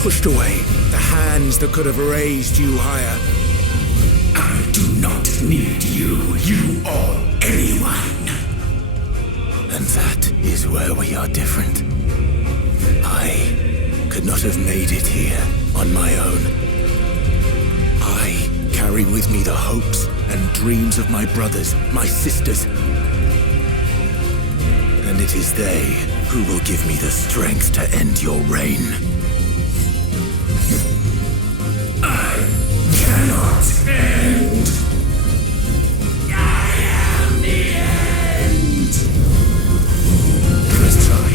pushed away the hands that could have raised you higher. I do not need you or anyone. And that is where we are different. I could not have made it here on my own. I carry with me the hopes and dreams of my brothers, my sisters. And it is they who will give me the strength to end your reign. I cannot end. I am the end. Let's try.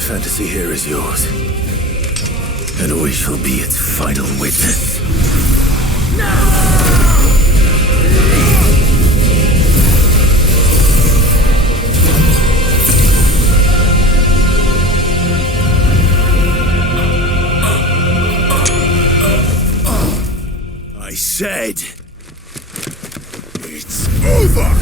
Fantasy here is yours, and we shall be its final witness. I said, it's over!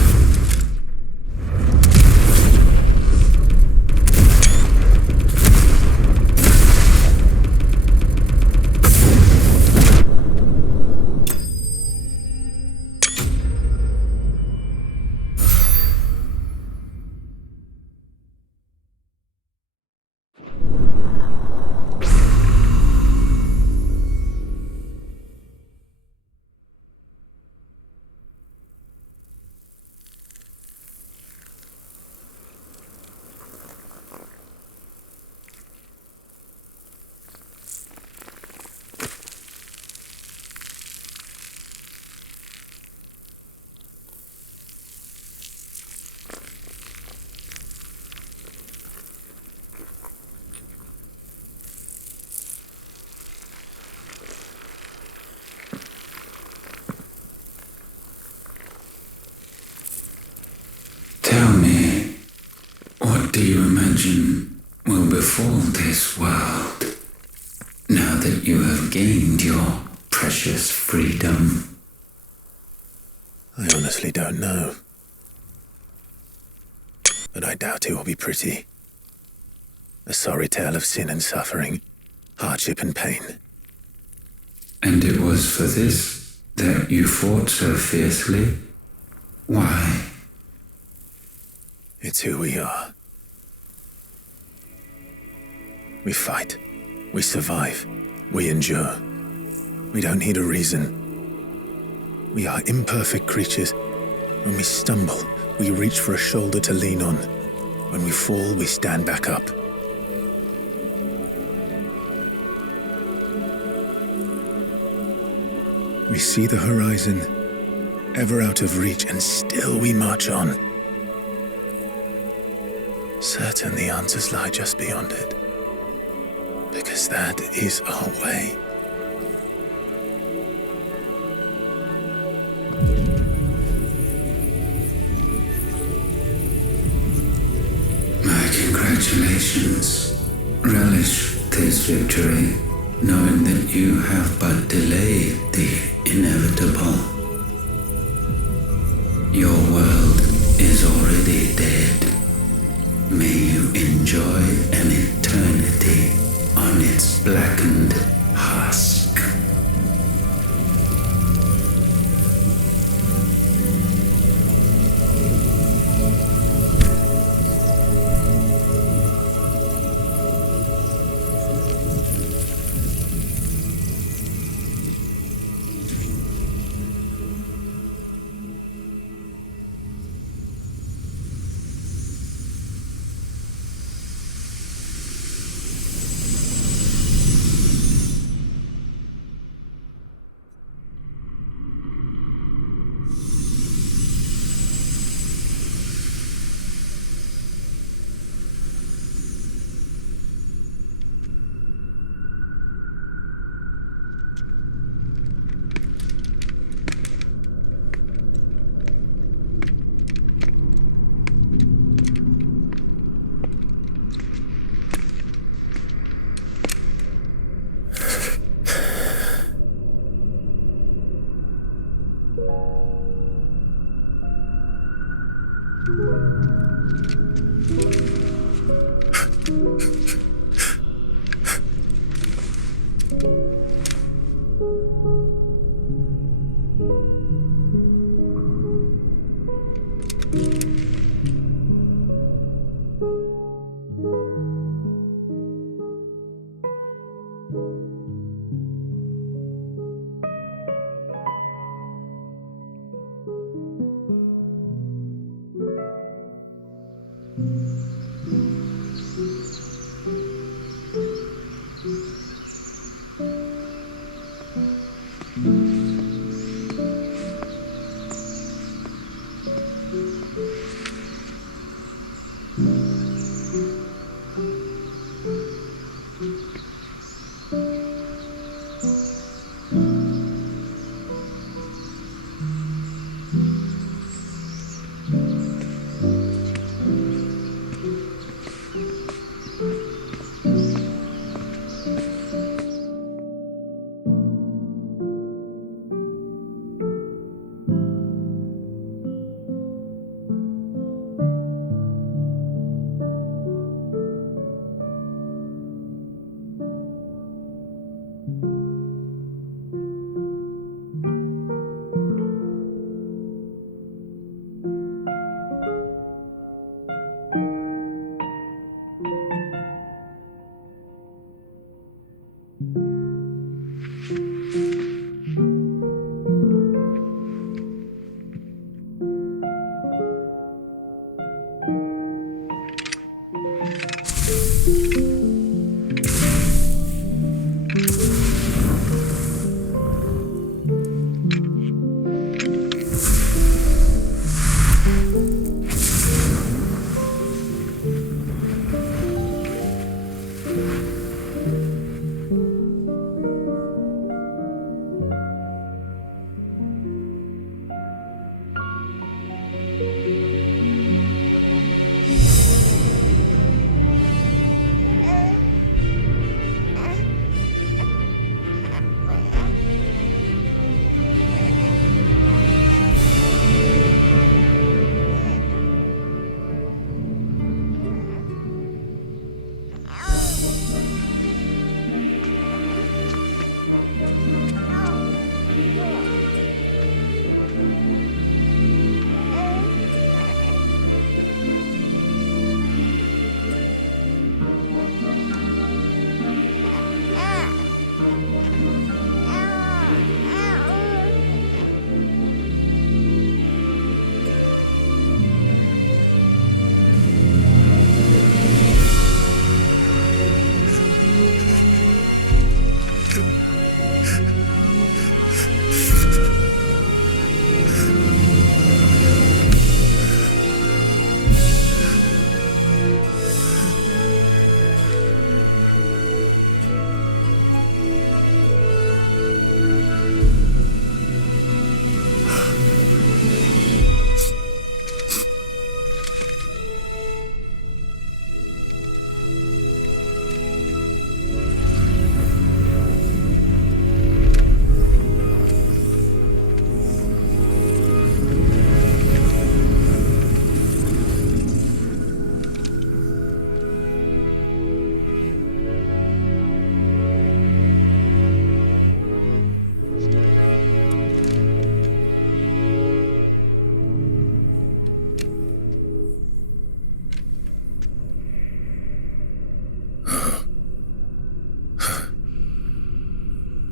Tell me, what do you imagine will befall this world now that you have gained your precious freedom? I honestly don't know. But I doubt it will be pretty. A sorry tale of sin and suffering, hardship and pain. And it was for this that you fought so fiercely? Why? It's who we are. We fight. We survive. We endure. We don't need a reason. We are imperfect creatures. When we stumble, we reach for a shoulder to lean on. When we fall, we stand back up. We see the horizon, ever out of reach, and still we march on. Certain the answers lie just beyond it, because that is our way. My Congratulations. Relish this victory, knowing that you have but delayed the inevitable. Your world is already dead. May you enjoy an eternity on its blackened husk.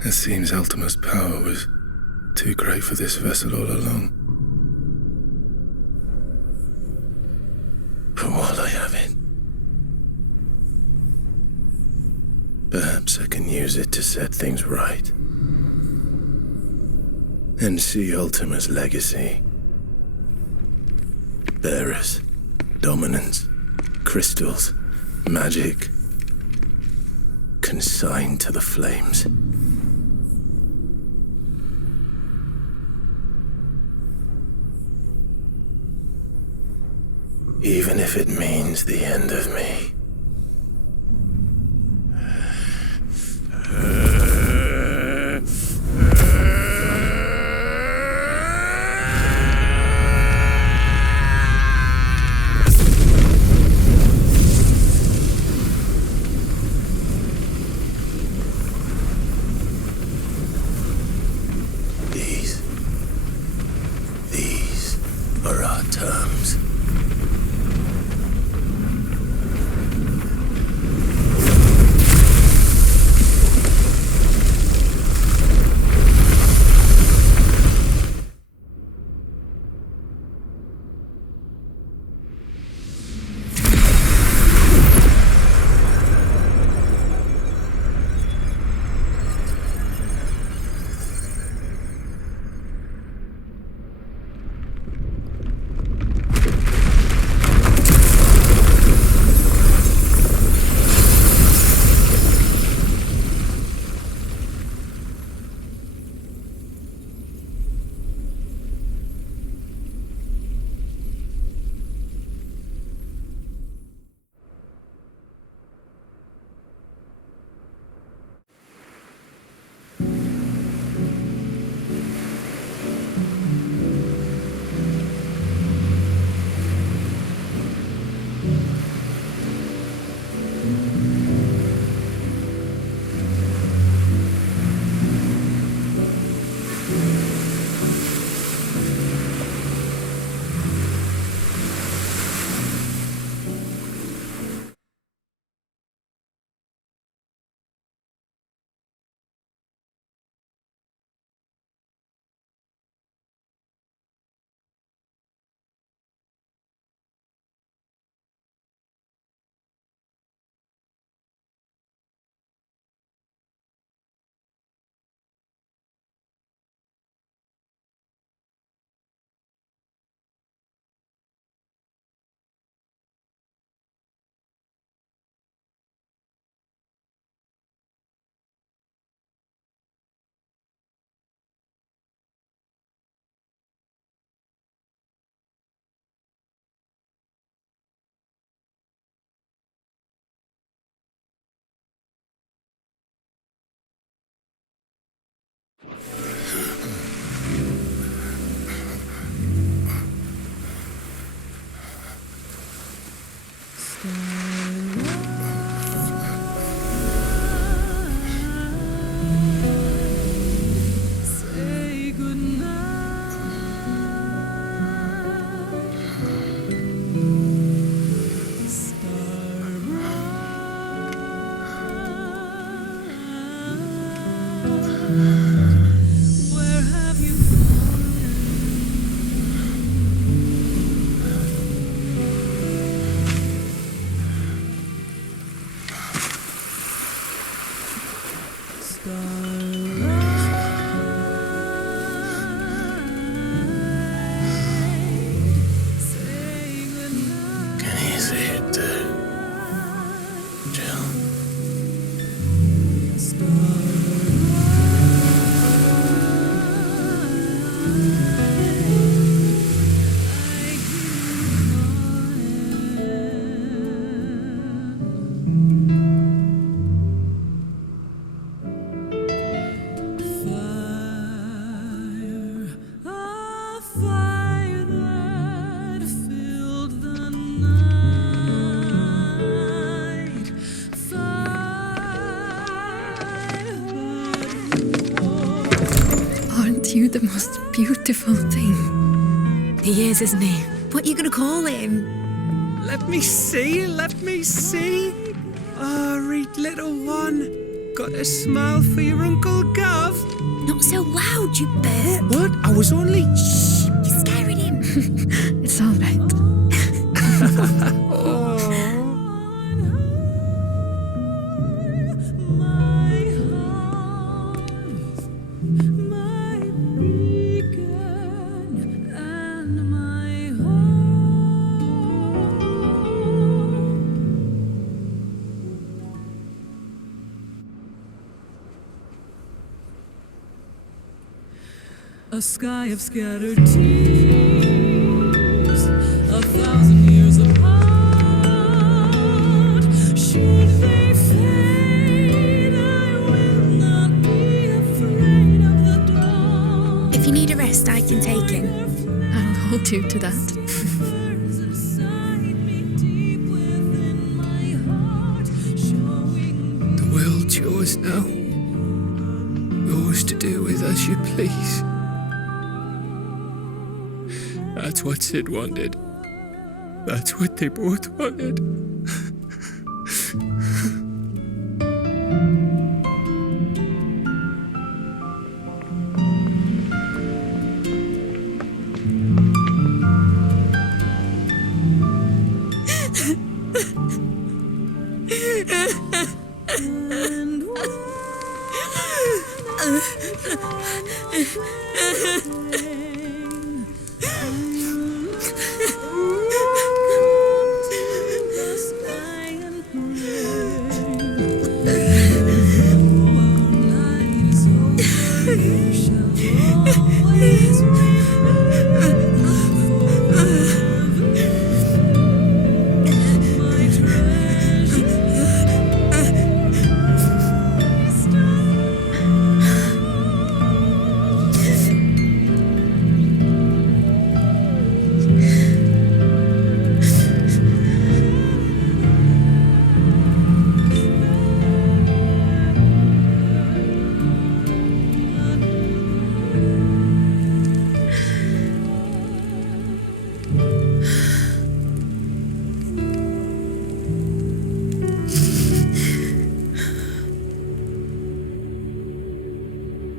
It seems Ultima's power was too great for this vessel all along. But while I have it, perhaps I can use it to set things right. And see Ultima's legacy. Bearers, dominance, crystals, magic, consigned to the flames. Even if it means the end of me. These are our terms. You the most beautiful thing. He is, isn't he? What are you going to call him? Let me see, let me see. Oh, read little one. got a smile for your Uncle Gav? Not so loud, you burp. What? I was only... Shh, you're scaring him. It's all right. A sky of scattered tears, 1,000 years apart. Should they fade, I will not be afraid of the dawn. If you need a rest, I can take him. I'll hold you to that. Burns inside me, deep within my heart, showing The world's yours now. Yours to do with as you please. That's what Sid wanted. That's what they both wanted.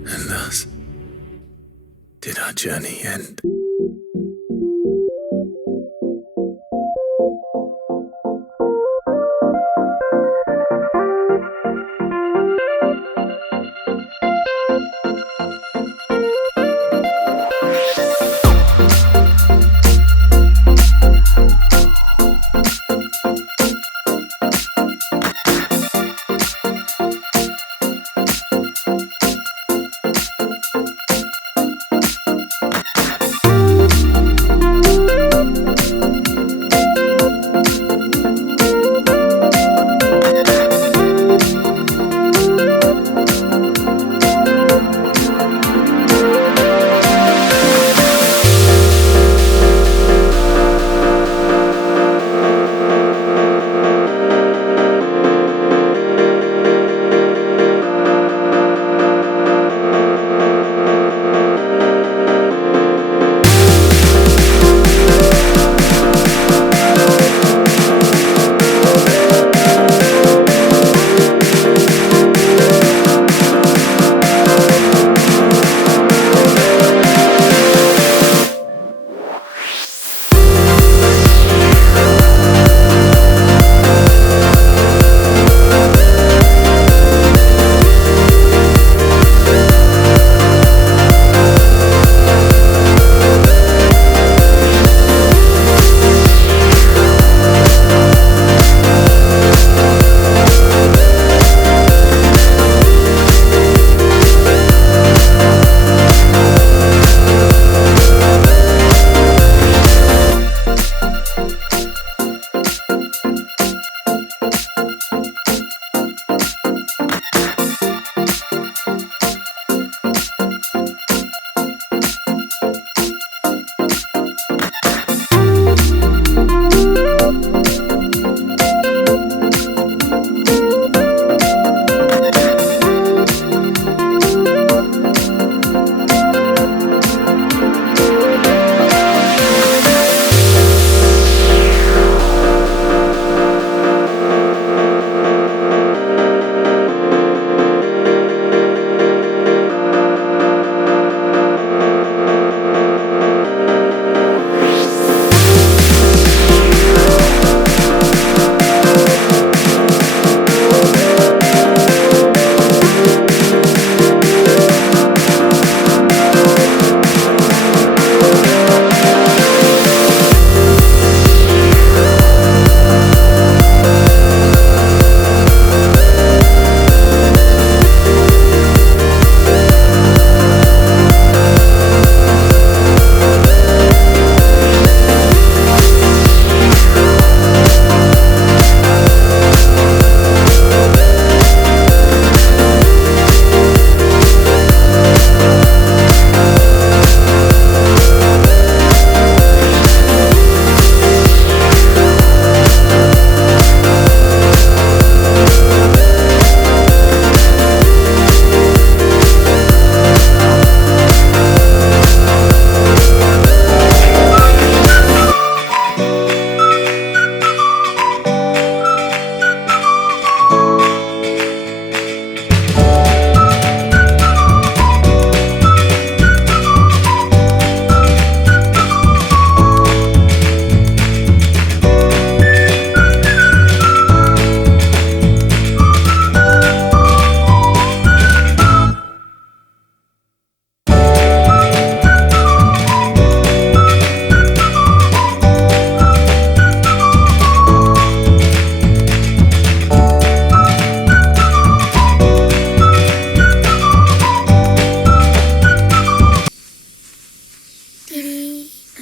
And thus did our journey end.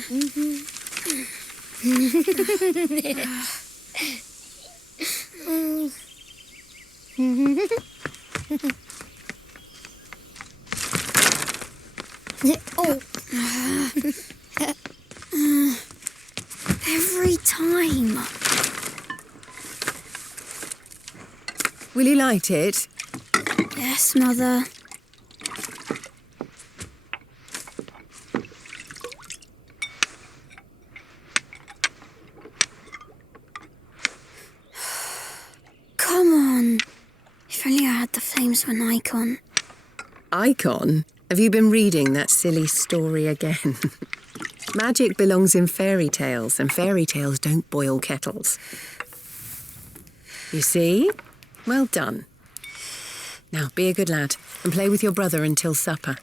Oh. Every time. Will you light it? Yes, Mother. Come on. If only I had the flames of an icon. Icon? Have you been reading that silly story again? Magic belongs in fairy tales, and fairy tales don't boil kettles. You see? Well done. Now, be a good lad and play with your brother until supper.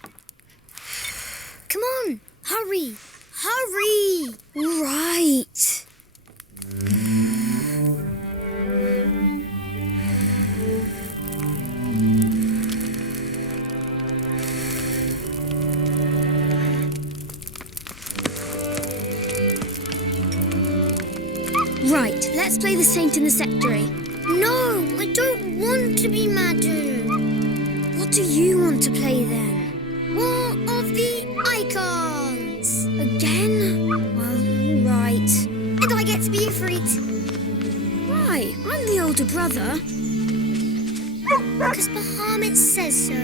Come on, hurry. Hurry. All right. Right, let's play the saint in the secretary. No, I don't want to be Madhu. What do you want to play then? War of the Icons. Again? Well, all right. And I get to be Ifrit. Why? I'm the older brother. Because Bahamut says so.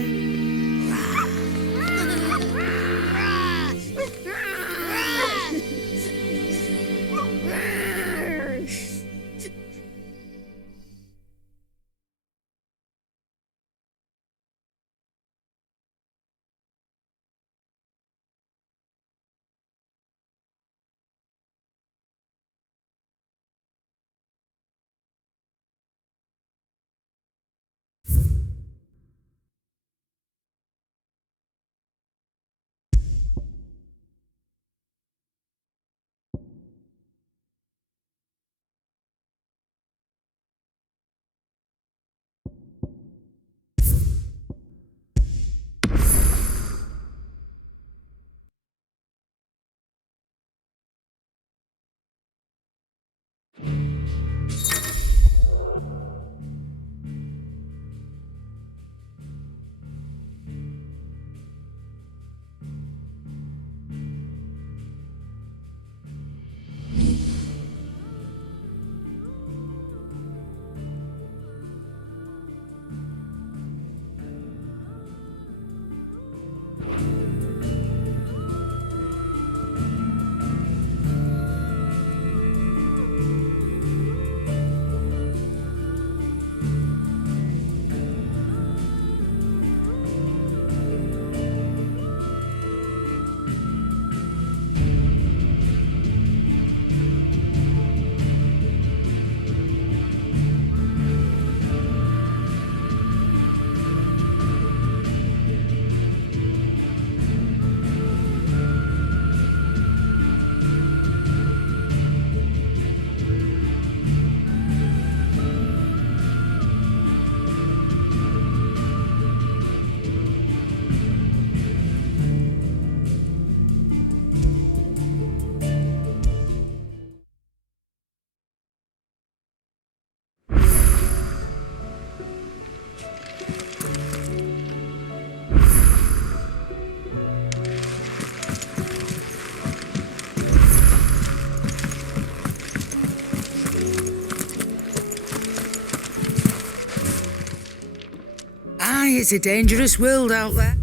Aye, it's a dangerous world out there.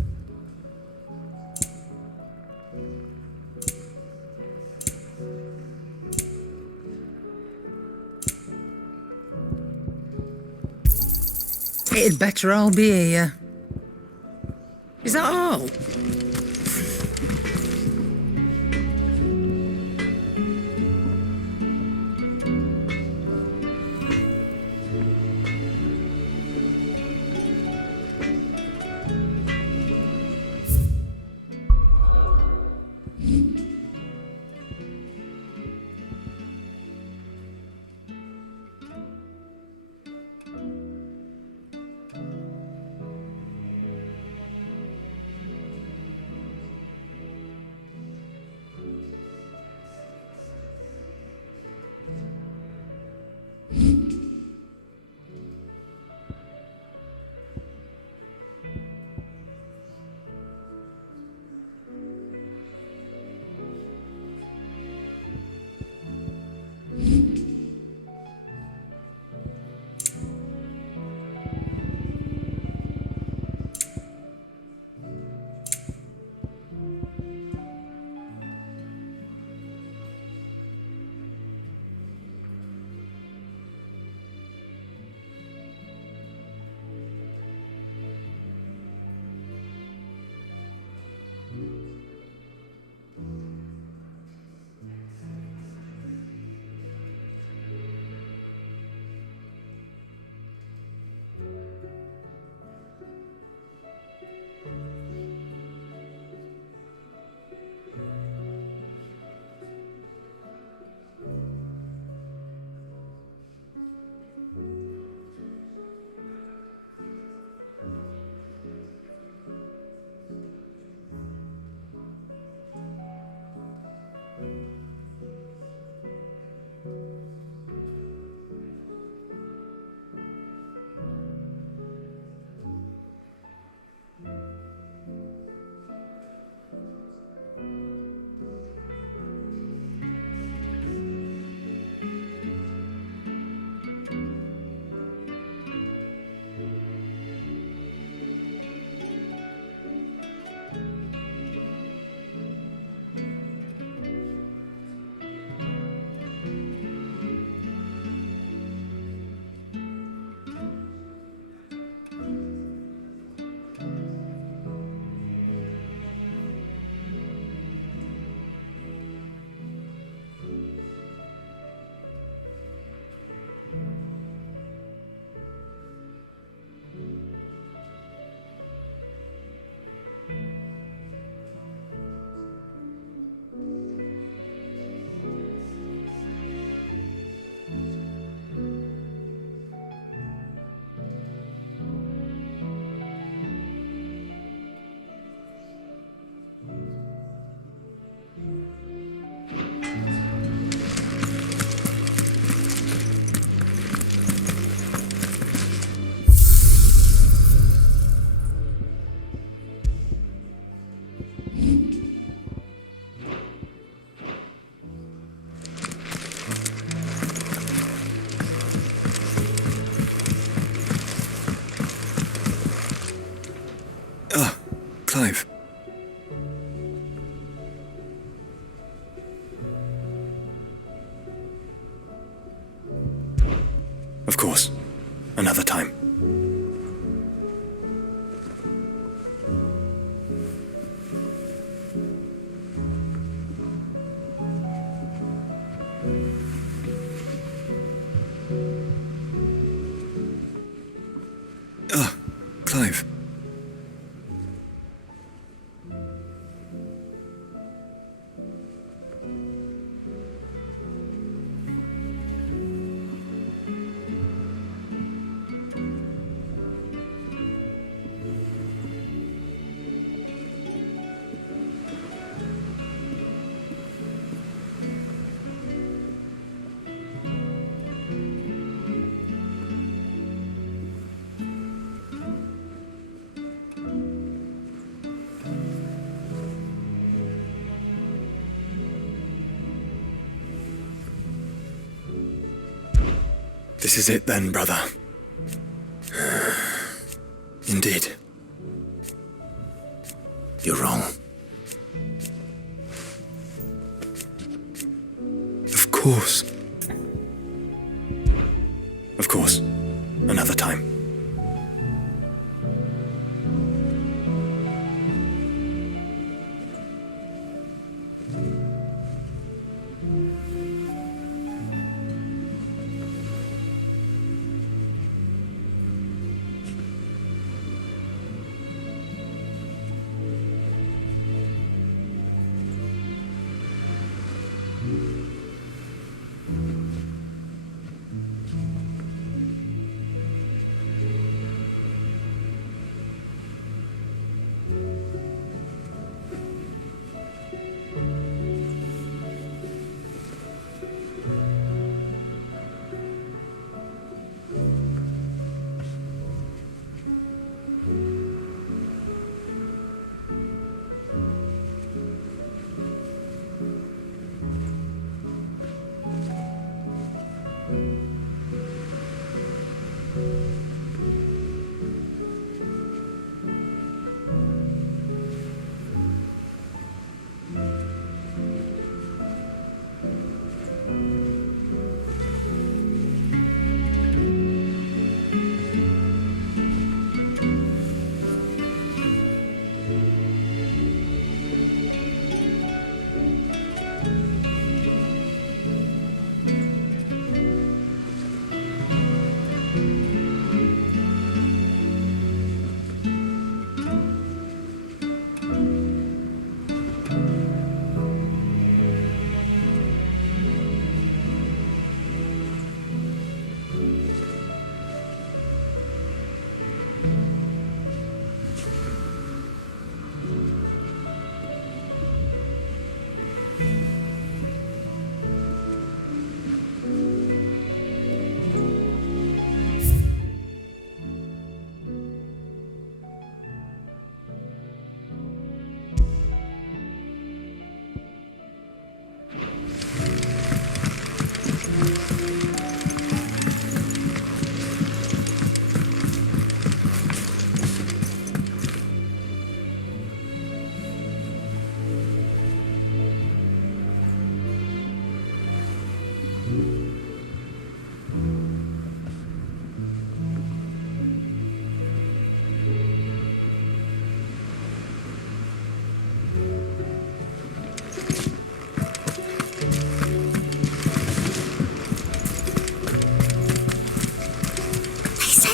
It'd better all be here. Is that all? Clive. Of course. Another time. Ah, Clive. This is it then, brother. Indeed. You're wrong. Of course. Of course. Another time.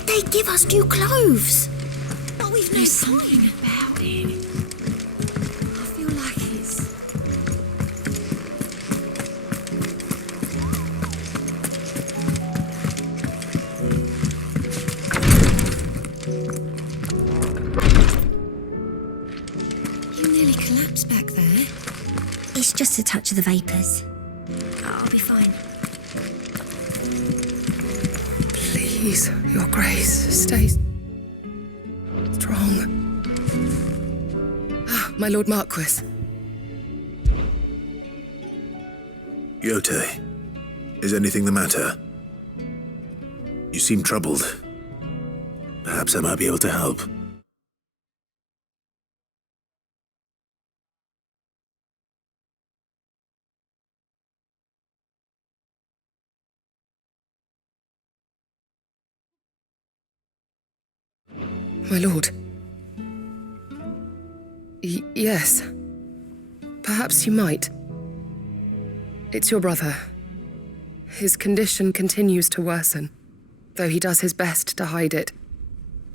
They give us new clothes. But we've no something about it. I feel like it's... You nearly collapsed back there. It's just a touch of the vapours. I'll be fine. Please, Your Grace, stay strong. Ah, my Lord Marquis. Yote, is anything the matter? You seem troubled. Perhaps I might be able to help. My lord. Yes. Perhaps you might. It's your brother. His condition continues to worsen, though he does his best to hide it.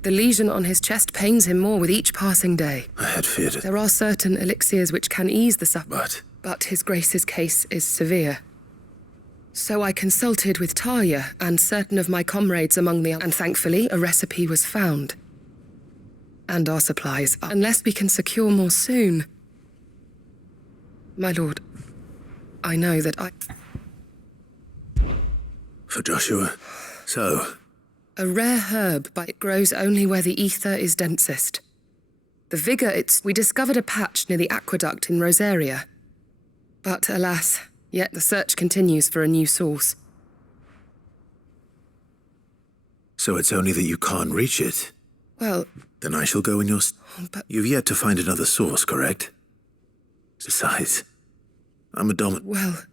The lesion on his chest pains him more with each passing day. I had feared it. There are certain elixirs which can ease the suffering, But His Grace's case is severe. So I consulted with Talia and certain of my comrades among the... And thankfully, a recipe was found. And our supplies, unless we can secure more soon. My lord, I know that for Joshua, so... A rare herb, but it grows only where the ether is densest. The vigor we discovered a patch near the aqueduct in Rosaria. But alas, yet the search continues for a new source. So it's only that you can't reach it? Well... Then I shall go in your... But... You've yet to find another source, correct? Besides, I'm a dominant... Well,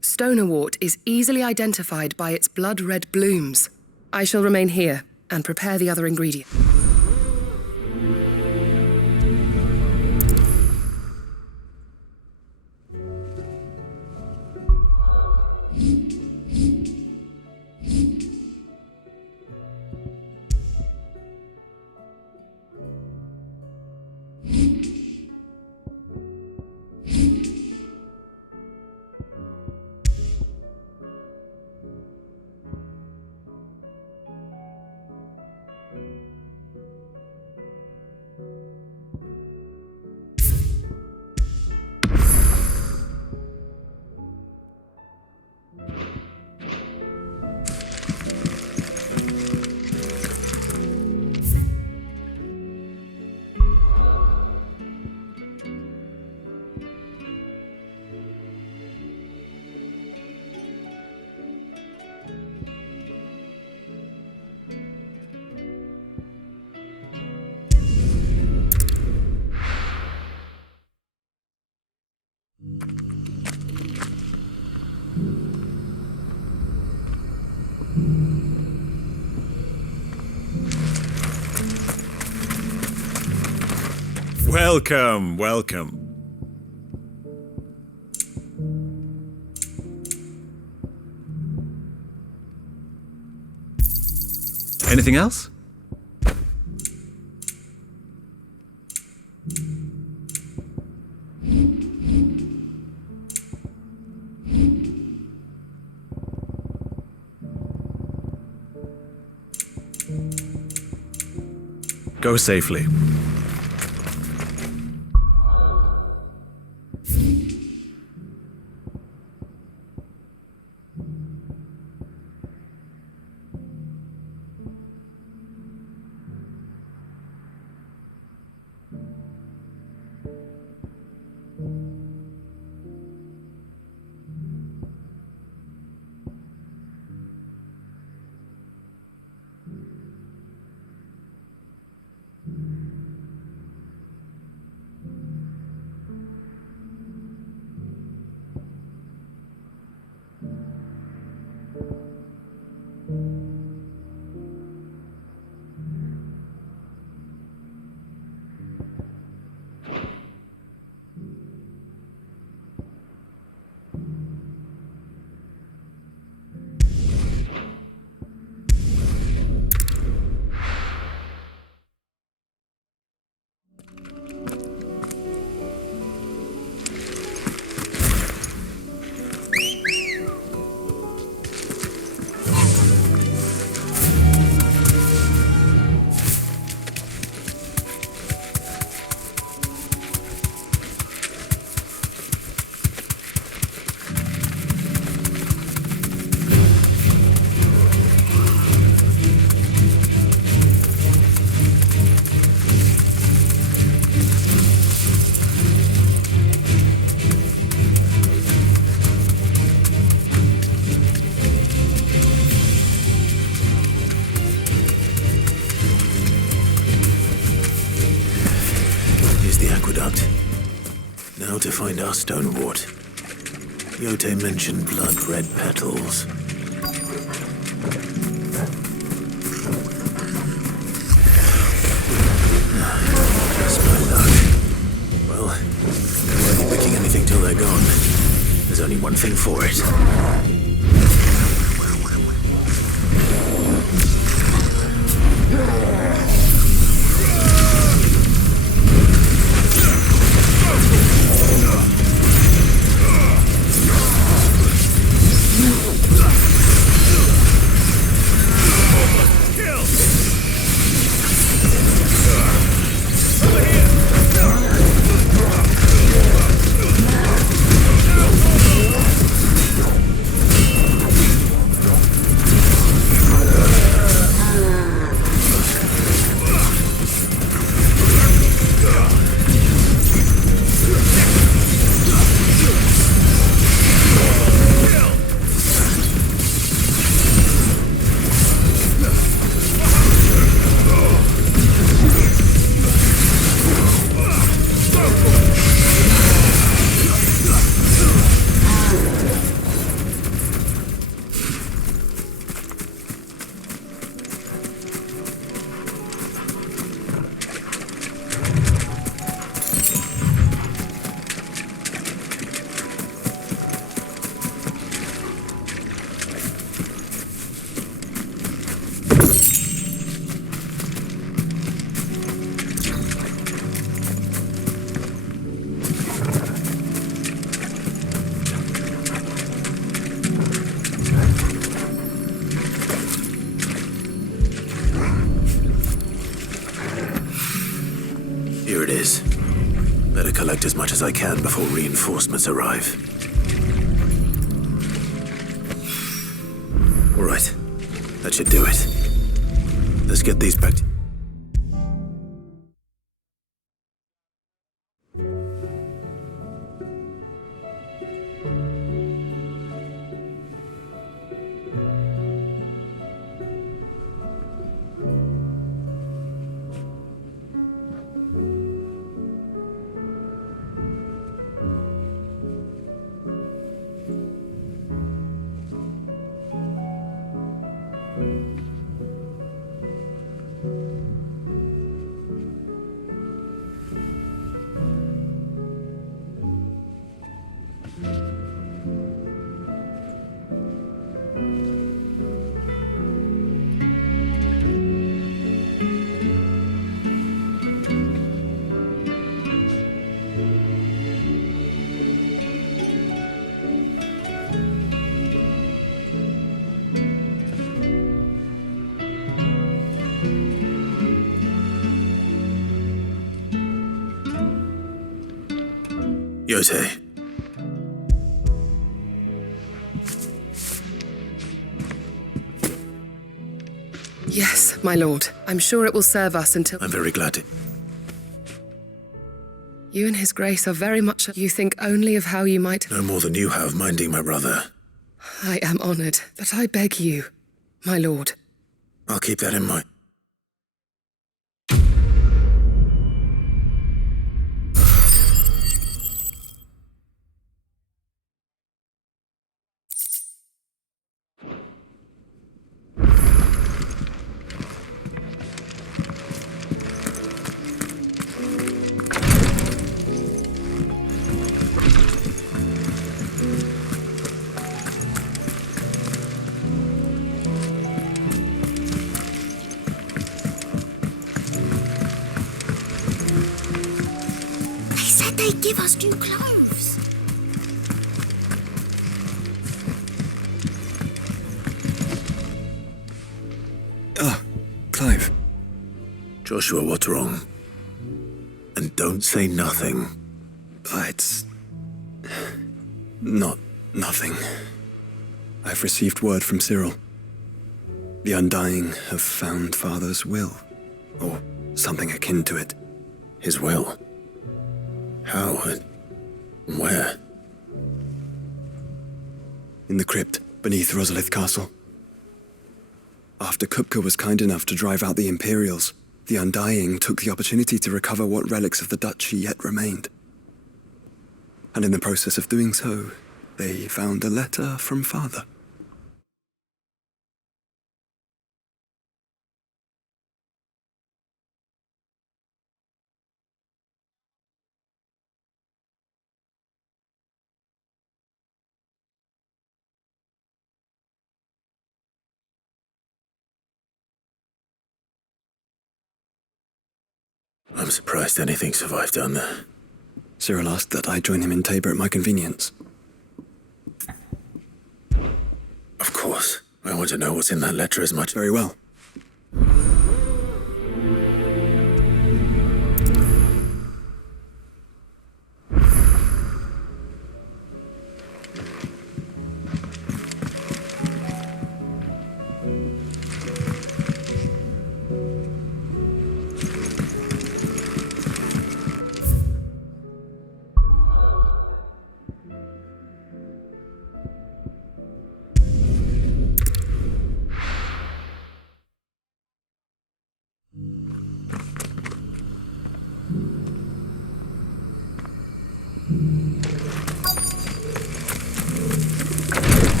Stonewort is easily identified by its blood-red blooms. I shall remain here and prepare the other ingredients. Welcome, welcome. Anything else? Go safely. Now to find our stonewort. Yote mentioned blood-red petals. Well, I won't be picking anything till they're gone. There's only one thing for it. Here it is. Better collect as much as I can before reinforcements arrive. All right. That should do it. Let's get these back to... Yote. Yes, my lord. I'm sure it will serve us until... I'm very glad to... You and his grace are very much... You think only of how you might... No more than you have minding my brother. I am honored, but I beg you, my lord. I'll keep that in mind. They give us new clothes. Clive. Joshua, what's wrong? And don't say nothing. It's... not nothing. I've received word from Cyril. The Undying have found Father's will, or something akin to it. His will? How and where? In the crypt beneath Rosalith Castle. After Kupka was kind enough to drive out the Imperials, the Undying took the opportunity to recover what relics of the Duchy yet remained. And in the process of doing so, they found a letter from Father. I'm surprised anything survived down there. Cyril asked that I join him in Tabor at my convenience. Of course. I want to know what's in that letter as much. Very well.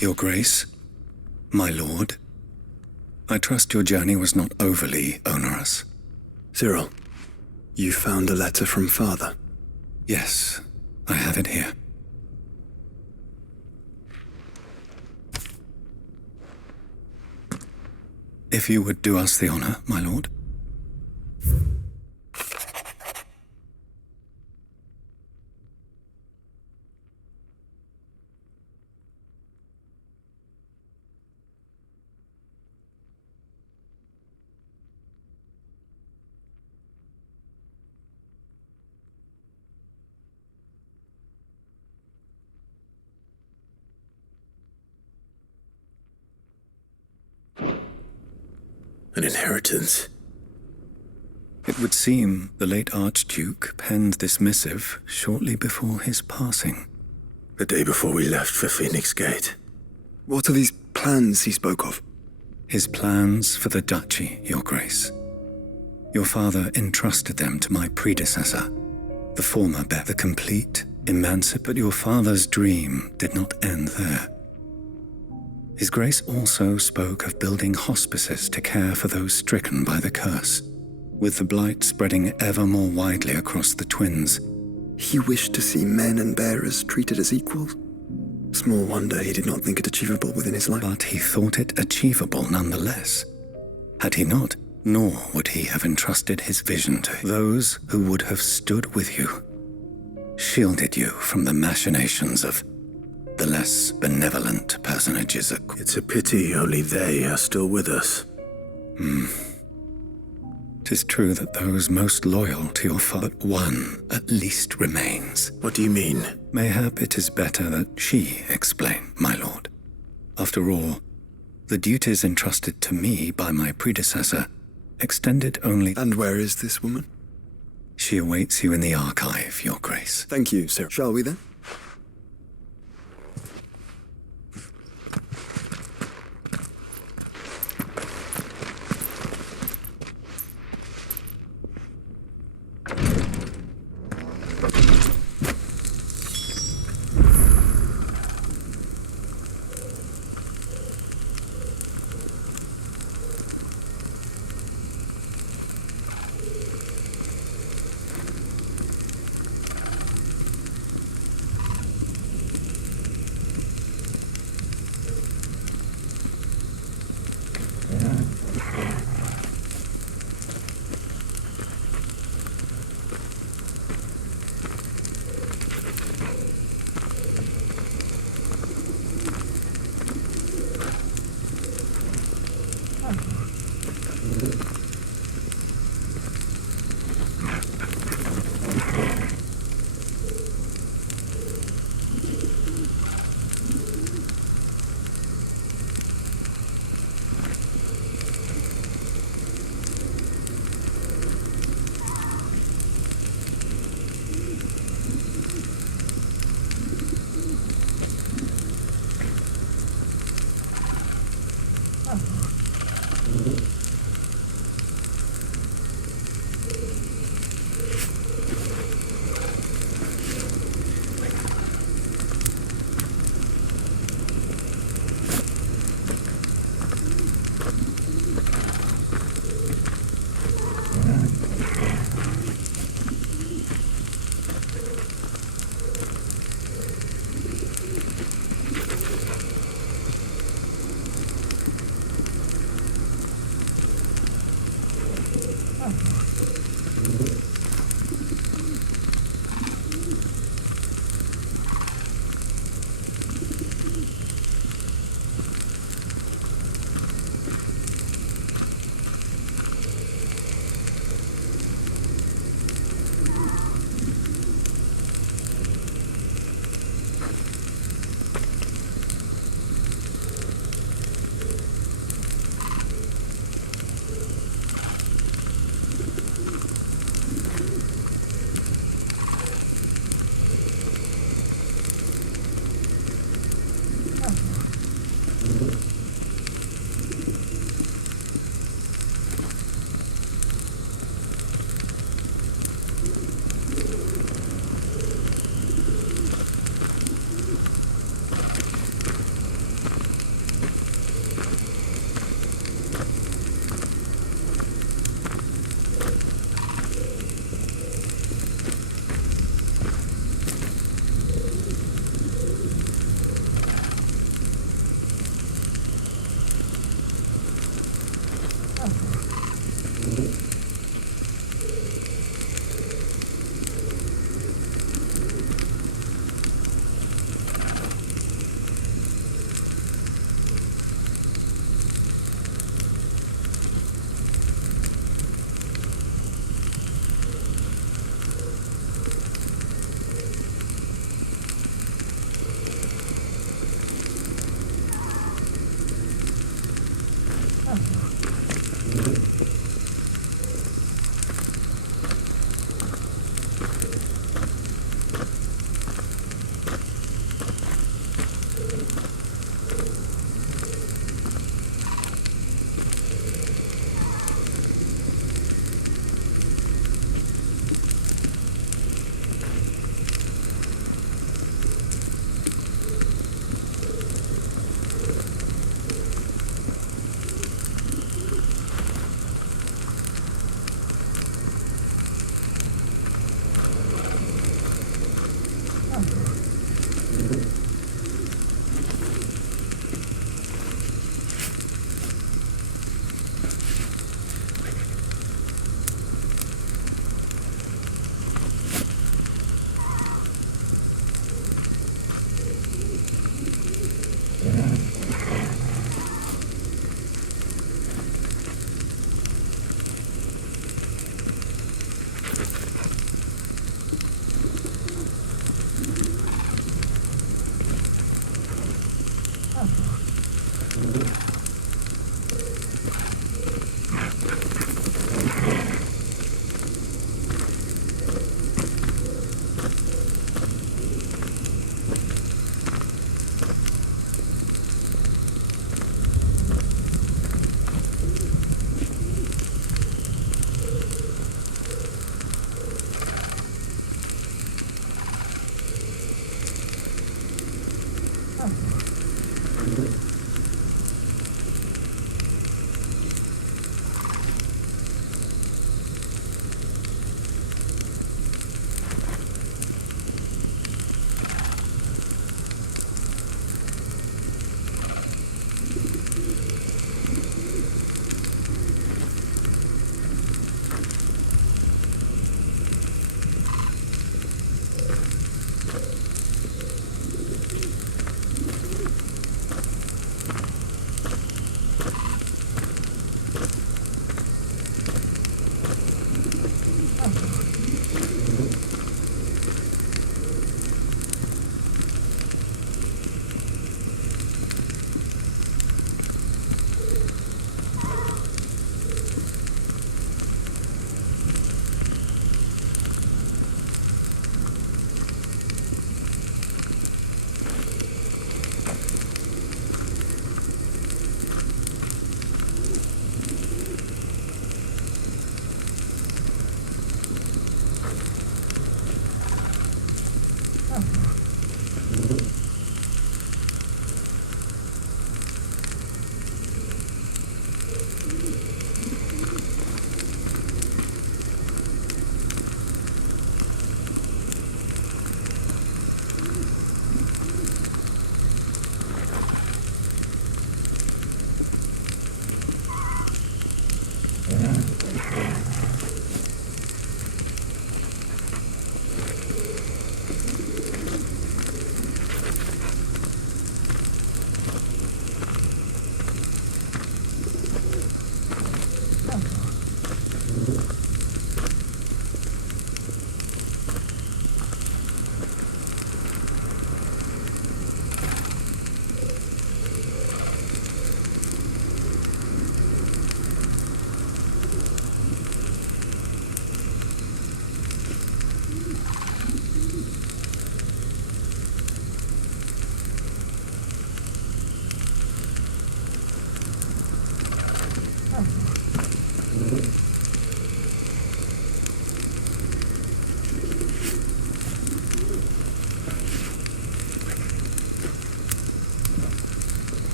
Your Grace, my lord, I trust your journey was not overly onerous. Cyril, you found a letter from Father? Yes, I have it here. If you would do us the honor, my lord. An inheritance. It would seem the late Archduke penned this missive shortly before his passing. The day before we left for Phoenix Gate. What are these plans he spoke of? His plans for the duchy, Your Grace. Your father entrusted them to my predecessor. The former bear the complete, but your father's dream did not end there. His Grace also spoke of building hospices to care for those stricken by the curse, with the blight spreading ever more widely across the twins. He wished to see men and bearers treated as equals. Small wonder he did not think it achievable within his life. But he thought it achievable nonetheless. Had he not, nor would he have entrusted his vision to those who would have stood with you, shielded you from the machinations of the less benevolent personages. It's a pity only they are still with us. 'Tis true that those most loyal to your father, but one at least remains. What do you mean? Mayhap it is better that she explain, my lord. After all, the duties entrusted to me by my predecessor extended only... And where is this woman? She awaits you in the archive, Your Grace. Thank you, sir. Shall we then?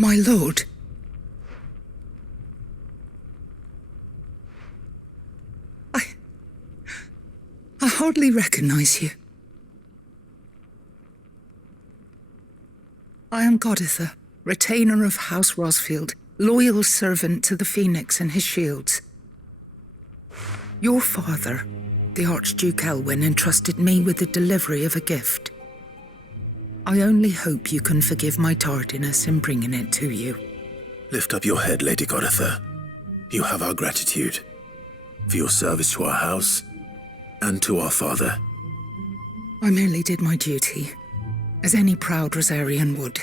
My lord. I hardly recognize you. I am Goditha, retainer of House Rosfield, loyal servant to the Phoenix and his shields. Your father, the Archduke Elwyn, entrusted me with the delivery of a gift. I only hope you can forgive my tardiness in bringing it to you. Lift up your head, Lady Goditha. You have our gratitude for your service to our house and to our father. I merely did my duty, as any proud Rosarian would.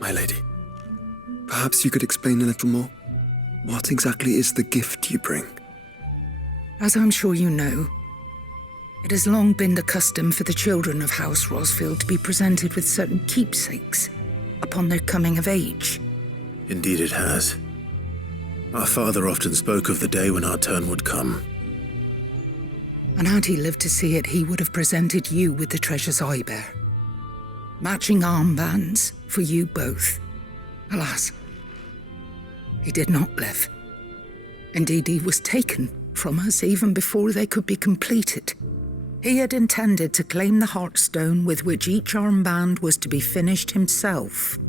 My lady, perhaps you could explain a little more? What exactly is the gift you bring? As I'm sure you know, it has long been the custom for the children of House Rosfield to be presented with certain keepsakes upon their coming of age. Indeed it has. Our father often spoke of the day when our turn would come. And had he lived to see it, he would have presented you with the treasures I bear. Matching armbands for you both. Alas, he did not live. Indeed, he was taken from us even before they could be completed. He had intended to claim the Heartstone with which each armband was to be finished himself,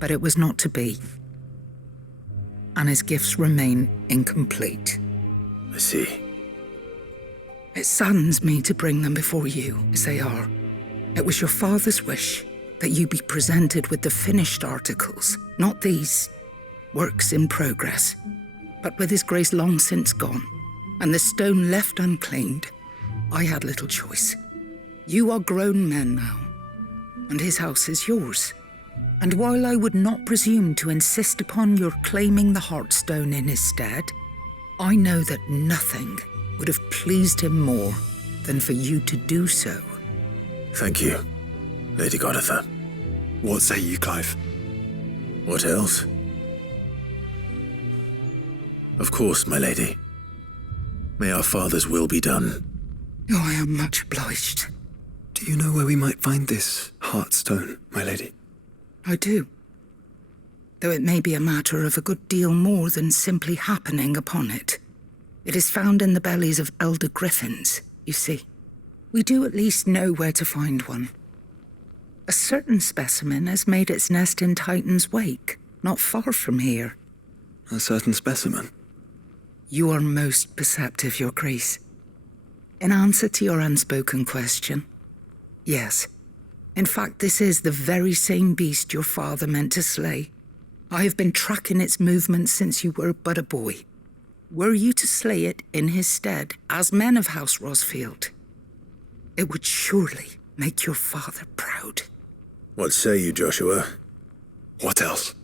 but it was not to be. And his gifts remain incomplete. I see. It saddens me to bring them before you, as they are. It was your father's wish that you be presented with the finished articles, not these works in progress. But with his grace long since gone, and the stone left unclaimed, I had little choice. You are grown men now, and his house is yours. And while I would not presume to insist upon your claiming the Heartstone in his stead, I know that nothing would have pleased him more than for you to do so. Thank you, Lady Goditha. What say you, Clive? What else? Of course, my lady. May our father's will be done. Oh, I am much obliged. Do you know where we might find this Heartstone, my lady? I do. Though it may be a matter of a good deal more than simply happening upon it. It is found in the bellies of elder griffins, you see. We do at least know where to find one. A certain specimen has made its nest in Titan's Wake, not far from here. A certain specimen? You are most perceptive, Your Grace. In answer to your unspoken question, yes. In fact, this is the very same beast your father meant to slay. I have been tracking its movements since you were but a boy. Were you to slay it in his stead, as men of House Rosfield, it would surely make your father proud. What say you, Joshua? What else?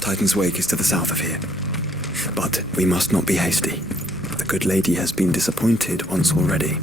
Titan's Wake is to the south of here. But we must not be hasty. The good lady has been disappointed once already.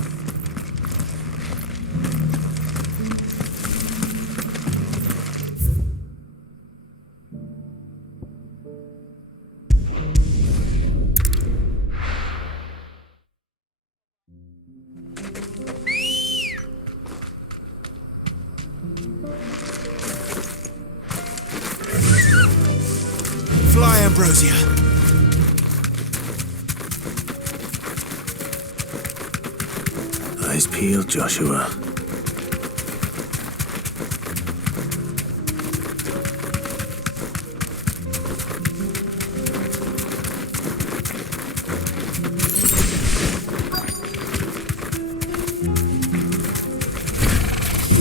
Fly, Ambrosia! Eyes peeled, Joshua.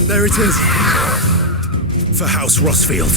There it is! For House Rossfield.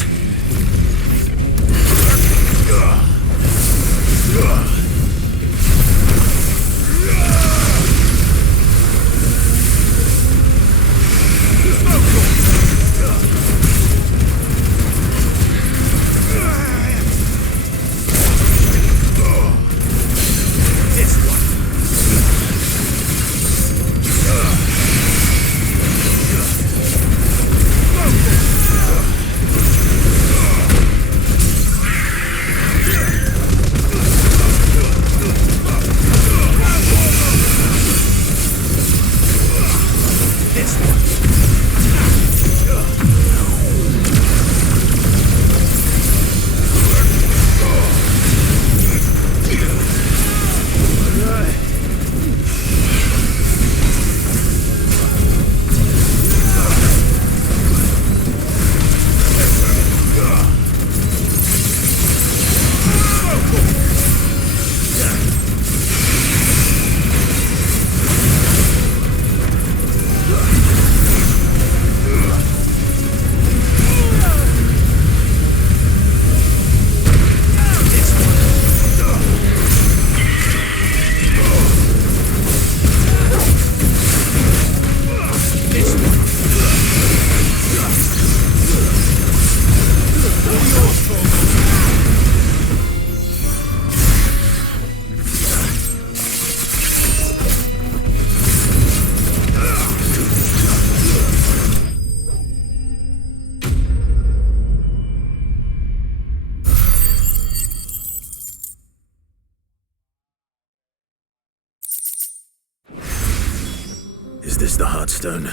Is this the Heartstone?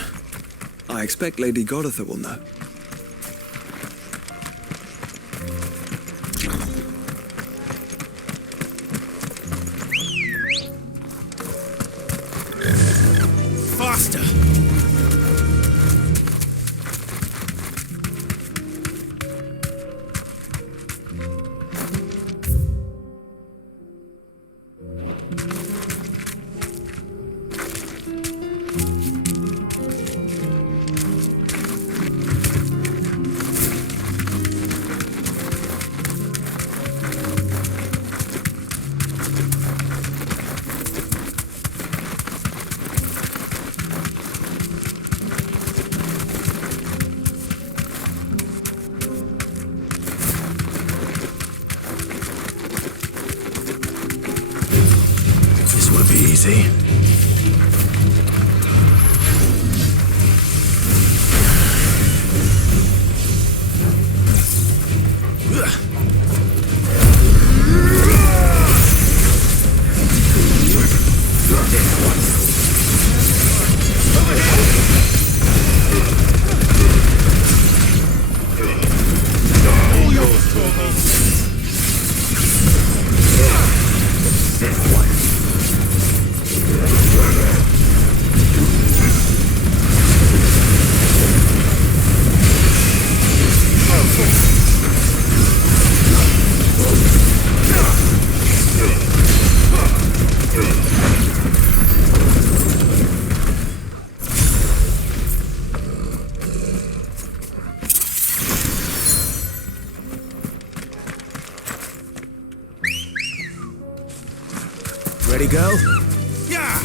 I expect Lady Goditha will know. Faster! This won't be easy. Ready, go? Yeah!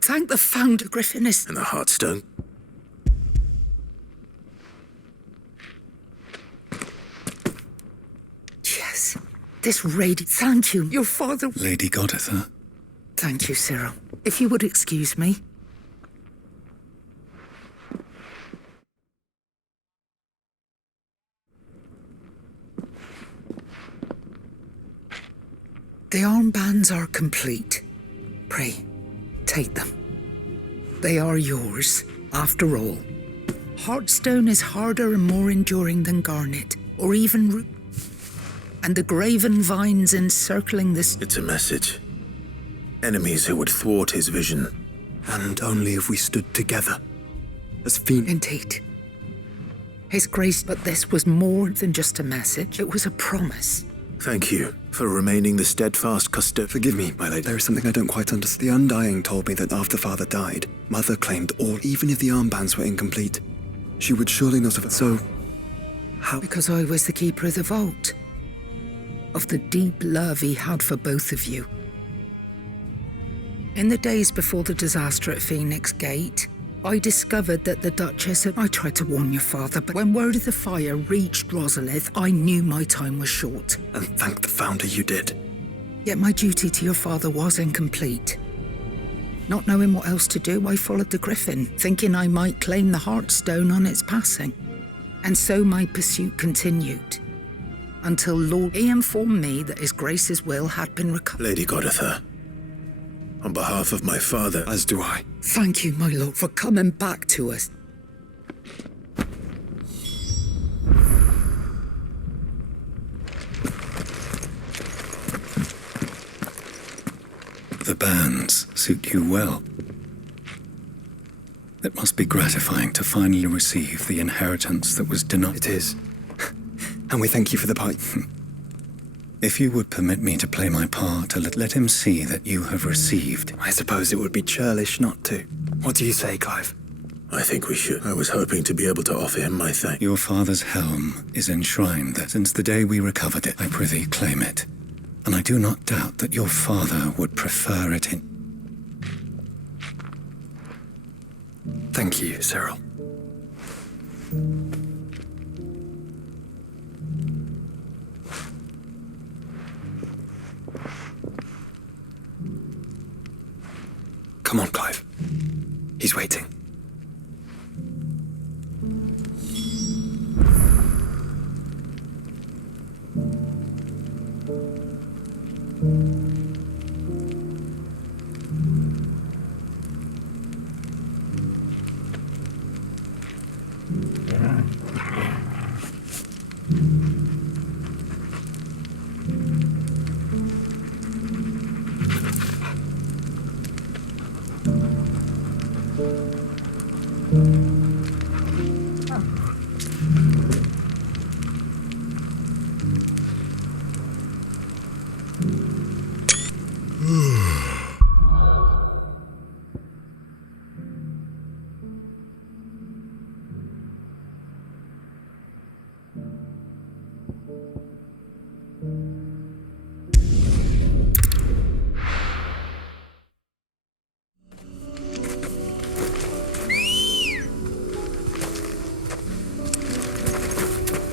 Thank the Founder, Griffinus. And the Heartstone? Yes. This raid. Thank you. Your father. Lady Goditha. Thank you, Cyril. If you would excuse me. The armbands are complete. Pray, take them. They are yours, after all. Heartstone is harder and more enduring than garnet, or even root. And the graven vines encircling this. It's a message. Enemies who would thwart his vision. And only if we stood together. As Phoenix. Indeed. His Grace, but this was more than just a message. It was a promise. Thank you for remaining the steadfast custodian. Forgive me, my lady. There is something I don't quite understand. The Undying told me that after Father died, Mother claimed all, even if the armbands were incomplete. She would surely not have. So, how? Because I was the keeper of the vault. Of the deep love he had for both of you. In the days before the disaster at Phoenix Gate, I discovered that the Duchess had... I tried to warn your father, but when word of the fire reached Rosalith, I knew my time was short. And thank the Founder you did. Yet my duty to your father was incomplete. Not knowing what else to do, I followed the Griffin, thinking I might claim the Heartstone on its passing. And so my pursuit continued. Until Lord... He informed me that His Grace's will had been recovered. Lady Goditha, on behalf of my father... As do I. Thank you, my lord, for coming back to us. The bands suit you well. It must be gratifying to finally receive the inheritance that was denied. It is. And we thank you for the part. If you would permit me to play my part, let him see that you have received. I suppose it would be churlish not to. What do you say, Clive? I think we should. I was hoping to be able to offer him my thanks. Your father's helm is enshrined there. Since the day we recovered it, I prithee claim it. And I do not doubt that your father would prefer it in... Thank you, Cyril. Come on, Clive. He's waiting.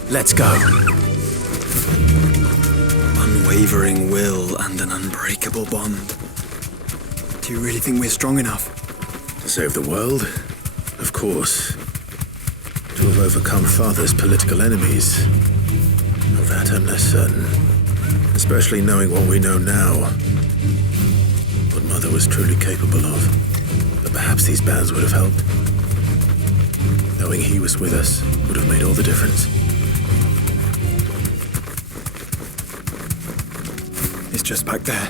Let's go. Unwavering will and an unbreakable bond. Do you really think we're strong enough? To save the world? Of course. To have overcome Father's political enemies? Of that I'm less certain. Especially knowing what we know now. What Mother was truly capable of. But perhaps these bands would have helped. Knowing he was with us would have made all the difference. It's just back there.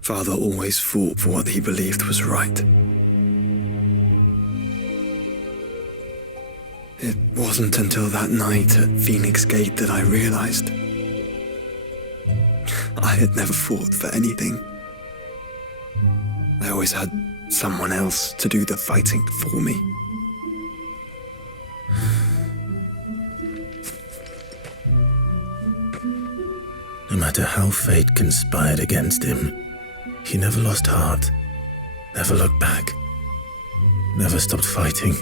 Father always fought for what he believed was right. It wasn't until that night at Phoenix Gate that I realized I had never fought for anything. I always had someone else to do the fighting for me. No matter how fate conspired against him, he never lost heart, never looked back, never stopped fighting.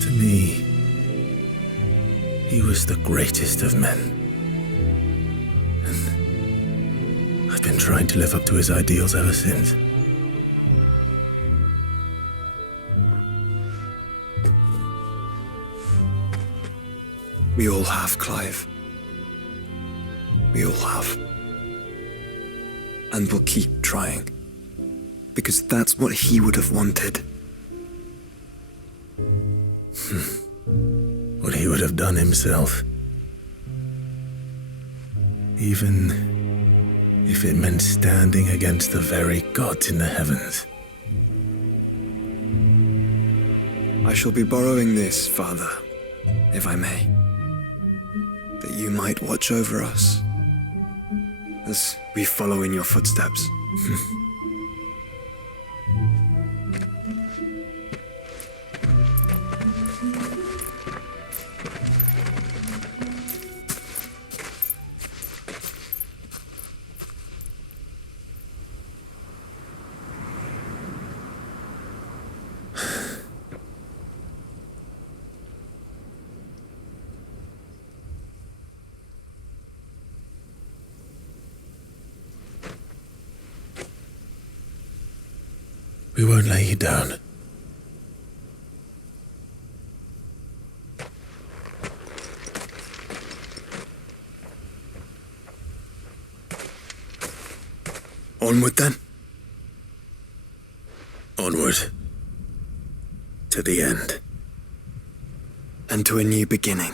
To me, he was the greatest of men. And I've been trying to live up to his ideals ever since. We all have, Clive. We all have. And we'll keep trying. Because that's what he would have wanted. What he would have done himself. Even if it meant standing against the very gods in the heavens. I shall be borrowing this, Father, if I may. That you might watch over us as we follow in your footsteps. We won't lay you down. Onward then. Onward. To the end. And to a new beginning.